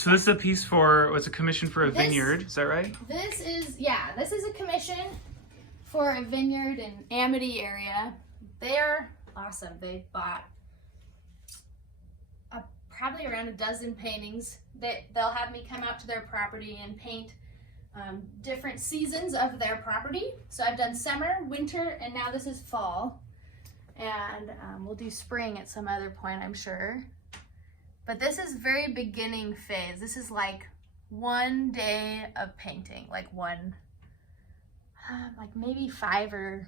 So this is a piece for, what's a commission for a vineyard, is that right? This is a commission for a vineyard in Amity area. They're awesome. They bought probably around a dozen paintings. They'll have me come out to their property and paint different seasons of their property. So I've done summer, winter, and now this is fall. And we'll do spring at some other point, I'm sure. But this is very beginning phase. This is like 1 day of painting, like maybe 5 or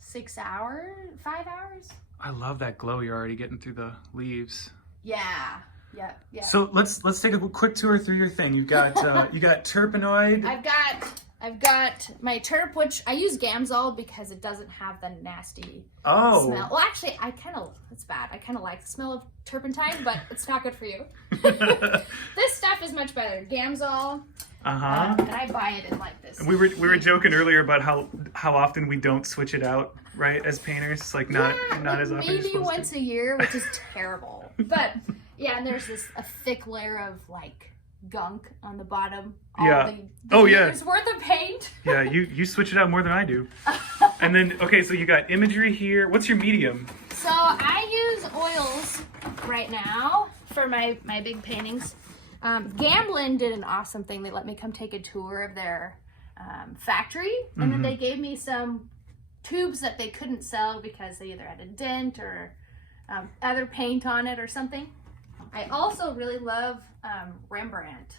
6 hours, 5 hours. I love that glow you're already getting through the leaves. Yeah. So let's take a quick tour through your thing. You got terpenoid. I've got my terp, which I use Gamsol because it doesn't have the nasty smell. Well, actually, it's bad. I kind of like the smell of turpentine, but it's not good for you. This stuff is much better. Gamsol. And I buy it in like this. We were joking earlier about how often we don't switch it out, right? As painters, it's like not as often. Maybe once a year, which is terrible. But yeah, and there's a thick layer of like gunk on the bottom. Years worth of paint. Yeah, you switch it out more than I do. And then so you got imagery here. What's your medium? So I use oils right now for my big paintings. Gamblin did an awesome thing. They let me come take a tour of their factory, and then they gave me some tubes that they couldn't sell because they either had a dent or other paint on it or something. I also really love Rembrandt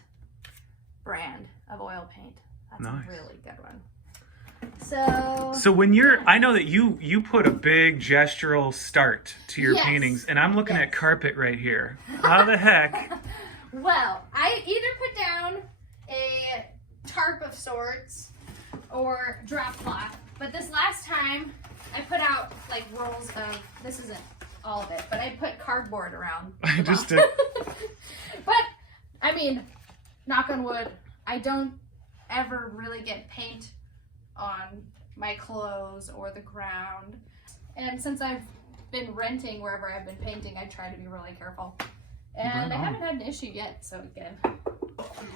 brand of oil paint. That's nice. A really good one. So when I know that you put a big gestural start to your paintings, and I'm looking at carpet right here. How the heck? Well, I either put down a tarp of sorts or drop cloth, but this last time I put out like rolls of, this isn't all of it, but I put cardboard around. Just to... But, I mean, knock on wood, I don't ever really get paint on my clothes or the ground. And since I've been renting wherever I've been painting, I try to be really careful. And I haven't had an issue yet, so good.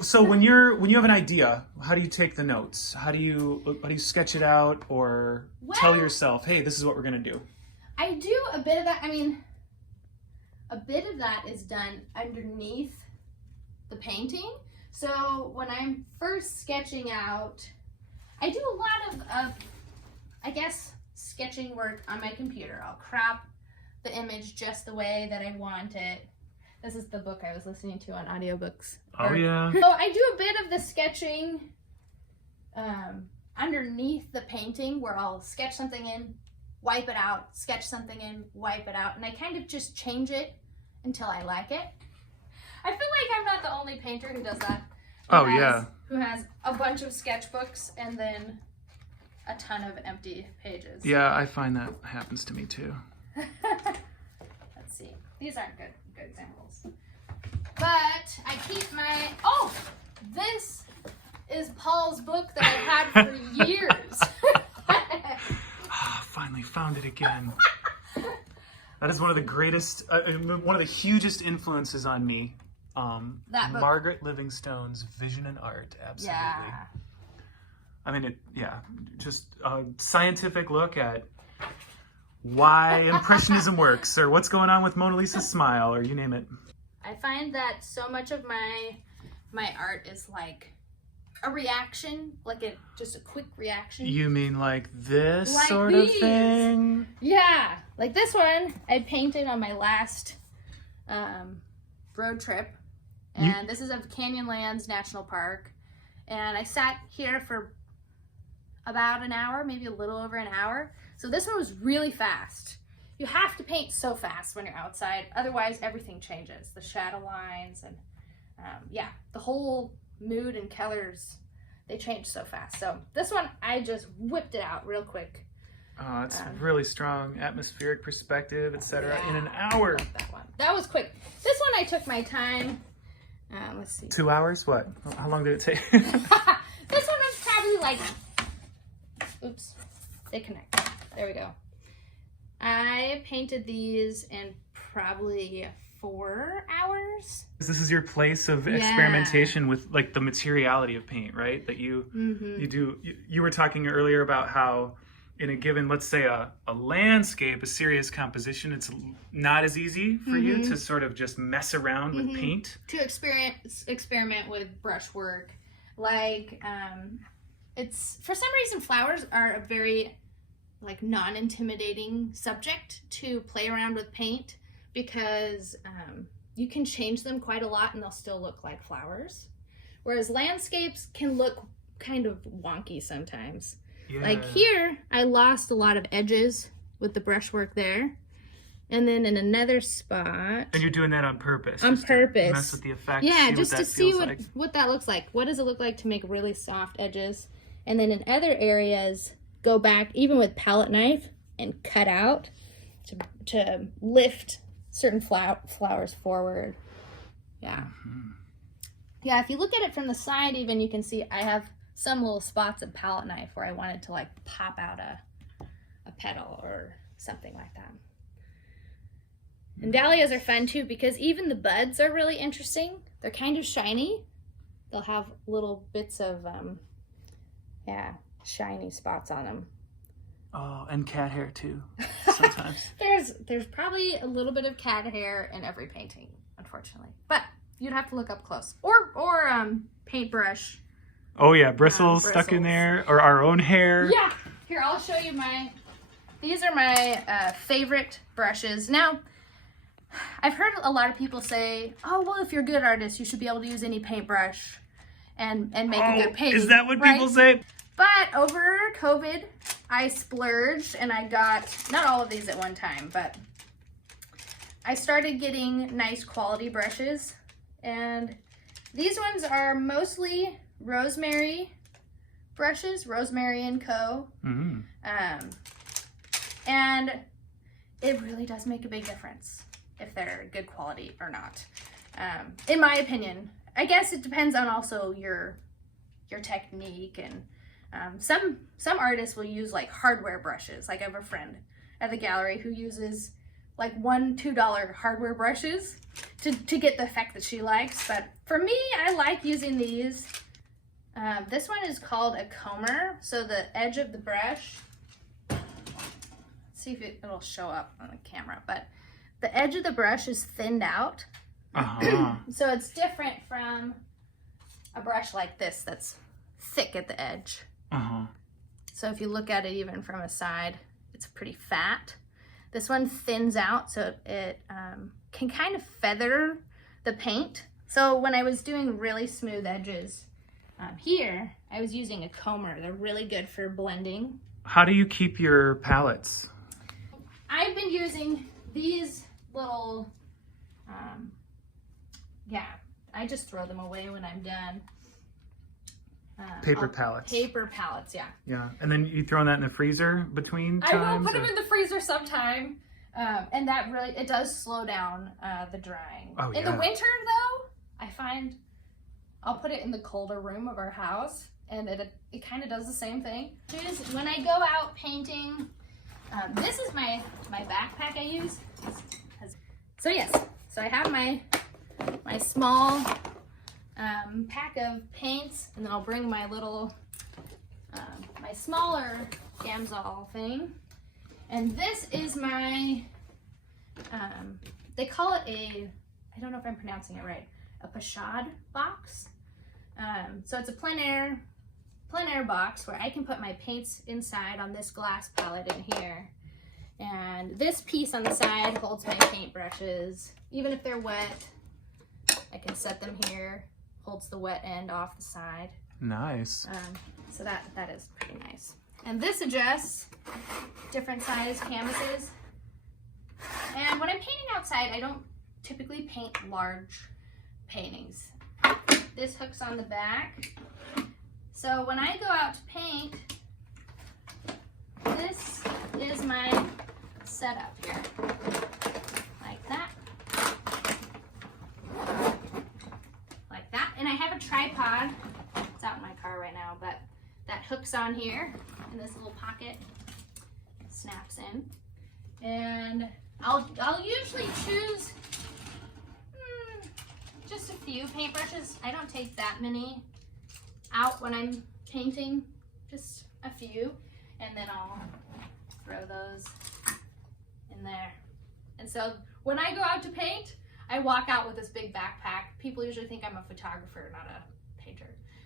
So when you have an idea, how do you take the notes? How do you sketch it out, or tell yourself, hey, this is what we're gonna do? I do a bit of that. I mean, a bit of that is done underneath the painting. So when I'm first sketching out, I do a lot of I guess, sketching work on my computer. I'll crop the image just the way that I want it. This is the book I was listening to on audiobooks. Oh, yeah. So I do a bit of the sketching underneath the painting, where I'll sketch something in, wipe it out, sketch something in, wipe it out, and I kind of just change it until I like it. I feel like I'm not the only painter who does that. Who has a bunch of sketchbooks and then a ton of empty pages. Yeah, I find that happens to me too. Let's see. These aren't good examples. But I keep my... this is Paul's book that I've had for years. Finally found it again. That is one of the greatest, one of the hugest influences on me. That book. Margaret Livingstone's Vision and Art, absolutely. Yeah. I mean, just a scientific look at why Impressionism works, or what's going on with Mona Lisa's smile, or you name it. I find that so much of my art is like a reaction, like just a quick reaction. You mean like this like sort these. of thing? Yeah, like this one I painted on my last road trip, and this is of Canyonlands National Park, and I sat here for about an hour, maybe a little over an hour. So this one was really fast. You have to paint so fast when you're outside, otherwise everything changes. The shadow lines and the whole mood and colors, they change so fast. So this one, I just whipped it out real quick. Oh, it's really strong atmospheric perspective, etc. In an hour. That one. That was quick. This one I took my time. Let's see. 2 hours? What? How long did it take? This one was probably like, oops, they connect. There we go. I painted these in probably 4 hours. This is your place of experimentation with like the materiality of paint, right? That you do. You were talking earlier about how in a given, let's say a landscape, a serious composition, it's not as easy for you to sort of just mess around with paint. To experiment with brushwork. Like, it's, for some reason, flowers are a very like non-intimidating subject to play around with paint, because you can change them quite a lot and they'll still look like flowers. Whereas landscapes can look kind of wonky sometimes. Yeah. Like here, I lost a lot of edges with the brushwork there. And then in another spot... And you're doing that on purpose? On purpose. To mess with the effect. Yeah, just to see what that looks like. What does it look like to make really soft edges? And then in other areas, go back, even with palette knife, and cut out to lift certain flowers forward. Yeah. Yeah, if you look at it from the side even, you can see I have some little spots of palette knife where I wanted to like pop out a petal or something like that. And dahlias are fun too, because even the buds are really interesting. They're kind of shiny. They'll have little bits of, shiny spots on them. Oh, and cat hair too, sometimes. There's probably a little bit of cat hair in every painting, unfortunately. But you'd have to look up close. Or paintbrush. Oh yeah, bristles stuck in there, or our own hair. Yeah, here, I'll show you these are my favorite brushes. Now, I've heard a lot of people say, oh, well, if you're a good artist, you should be able to use any paintbrush and make a good painting. Is that what people say? But over COVID, I splurged and I got, not all of these at one time, but I started getting nice quality brushes. And these ones are mostly Rosemary brushes, Rosemary & Co. And it really does make a big difference if they're good quality or not. In my opinion, I guess it depends on also your technique, and some artists will use like hardware brushes. Like I have a friend at the gallery who uses like $1-2 hardware brushes to get the effect that she likes. But for me, I like using these. This one is called a comber. So the edge of the brush, let's see if it'll show up on the camera, but the edge of the brush is thinned out. So it's different from a brush like this that's thick at the edge. So if you look at it even from a side, it's pretty fat. This one thins out, so it can kind of feather the paint. So when I was doing really smooth edges here, I was using a comber. They're really good for blending. How do you keep your palettes? I've been using these little, I just throw them away when I'm done. Paper palettes. Paper palettes, yeah. Yeah, and then you throw that in the freezer between times? I will put them in the freezer sometime, and that really, it does slow down the drying. Oh, yeah. In the winter, though, I find I'll put it in the colder room of our house, and it kind of does the same thing. When I go out painting, this is my backpack I use. So yes, so I have my small pack of paints, and then I'll bring my little, my smaller Gamsol thing. And this is my, they call it I don't know if I'm pronouncing it right, a pochade box. So it's a plein air box where I can put my paints inside on this glass palette in here. And this piece on the side holds my paintbrushes. Even if they're wet, I can set them here. Holds the wet end off the side. Nice. So that is pretty nice. And this adjusts different size canvases. And when I'm painting outside, I don't typically paint large paintings. This hooks on the back. So when I go out to paint, this is my setup here. Like that. Like that. And I have a tripod. It's out in my car right now, but that hooks on here in this little pocket. Snaps in. And I'll usually choose few paintbrushes. I don't take that many out when I'm painting, just a few, and then I'll throw those in there. And so when I go out to paint, I walk out with this big backpack. People usually think I'm a photographer, not a painter.